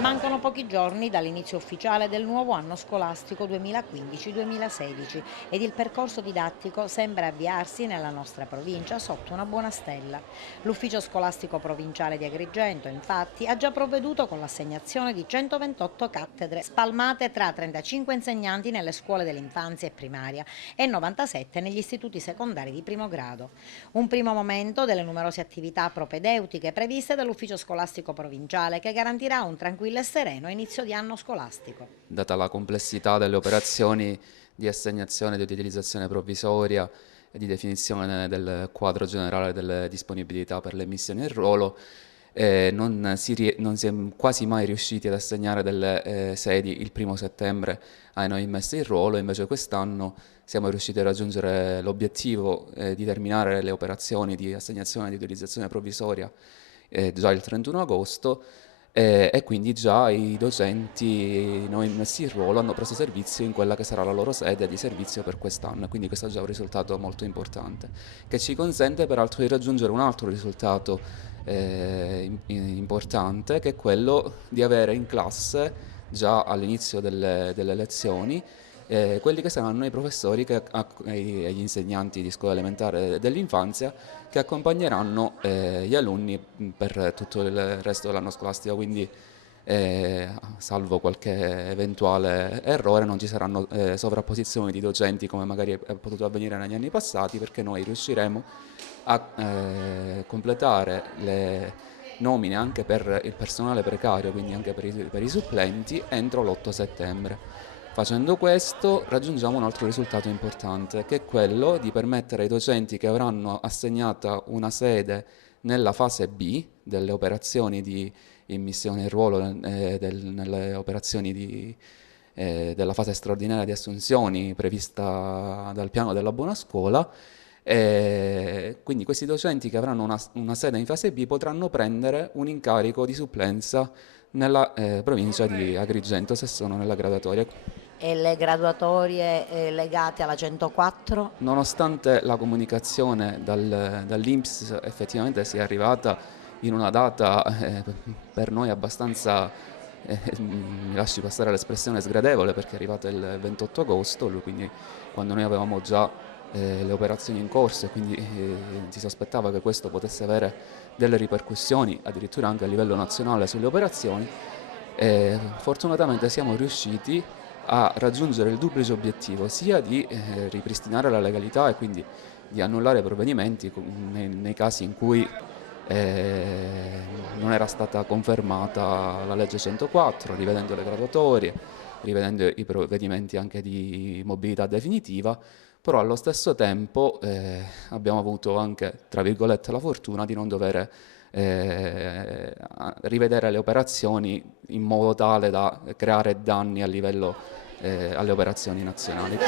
Mancano pochi giorni dall'inizio ufficiale del nuovo anno scolastico 2015-2016 ed il percorso didattico sembra avviarsi nella nostra provincia sotto una buona stella. L'ufficio scolastico provinciale di Agrigento, infatti, ha già provveduto con l'assegnazione di 128 cattedre spalmate tra 35 insegnanti nelle scuole dell'infanzia e primaria e 97 negli istituti secondari di primo grado. Un primo momento delle numerose attività propedeutiche previste dall'ufficio scolastico provinciale che garantirà un tranquillo e sereno inizio di anno scolastico. Data la complessità delle operazioni di assegnazione, di utilizzazione provvisoria e di definizione del quadro generale delle disponibilità per le missioni e il ruolo, non si è quasi mai riusciti ad assegnare delle sedi il 1° settembre ai nuovi immessi in ruolo. Invece quest'anno siamo riusciti a raggiungere l'obiettivo di terminare le operazioni di assegnazione e di utilizzazione provvisoria già il 31 agosto. E quindi già i docenti non immessi in ruolo hanno preso servizio in quella che sarà la loro sede di servizio per quest'anno, e quindi questo è già un risultato molto importante, che ci consente peraltro di raggiungere un altro risultato importante, che è quello di avere in classe già all'inizio delle lezioni quelli che saranno i professori e gli insegnanti di scuola elementare dell'infanzia che accompagneranno gli alunni per tutto il resto dell'anno scolastico, quindi salvo qualche eventuale errore non ci saranno sovrapposizioni di docenti come magari è potuto avvenire negli anni passati, perché noi riusciremo a completare le nomine anche per il personale precario, quindi anche per i supplenti, entro l'8 settembre. Facendo questo raggiungiamo un altro risultato importante, che è quello di permettere ai docenti che avranno assegnata una sede nella fase B delle operazioni di immissione in ruolo, nelle operazioni della fase straordinaria di assunzioni prevista dal piano della buona scuola. Quindi questi docenti che avranno una sede in fase B potranno prendere un incarico di supplenza nella provincia di Agrigento se sono nella graduatoria. E le graduatorie legate alla 104? Nonostante la comunicazione dall'INPS effettivamente sia arrivata in una data per noi abbastanza, mi lasci passare l'espressione, sgradevole, perché è arrivata il 28 agosto, quindi quando noi avevamo già le operazioni in corso, e quindi si sospettava che questo potesse avere delle ripercussioni addirittura anche a livello nazionale sulle operazioni. Fortunatamente siamo riusciti a raggiungere il duplice obiettivo, sia di ripristinare la legalità e quindi di annullare i provvedimenti nei casi in cui non era stata confermata la legge 104, rivedendo le graduatorie, rivedendo i provvedimenti anche di mobilità definitiva, però allo stesso tempo abbiamo avuto anche, tra virgolette, la fortuna di non dover rivedere le operazioni in modo tale da creare danni a livello alle operazioni nazionali.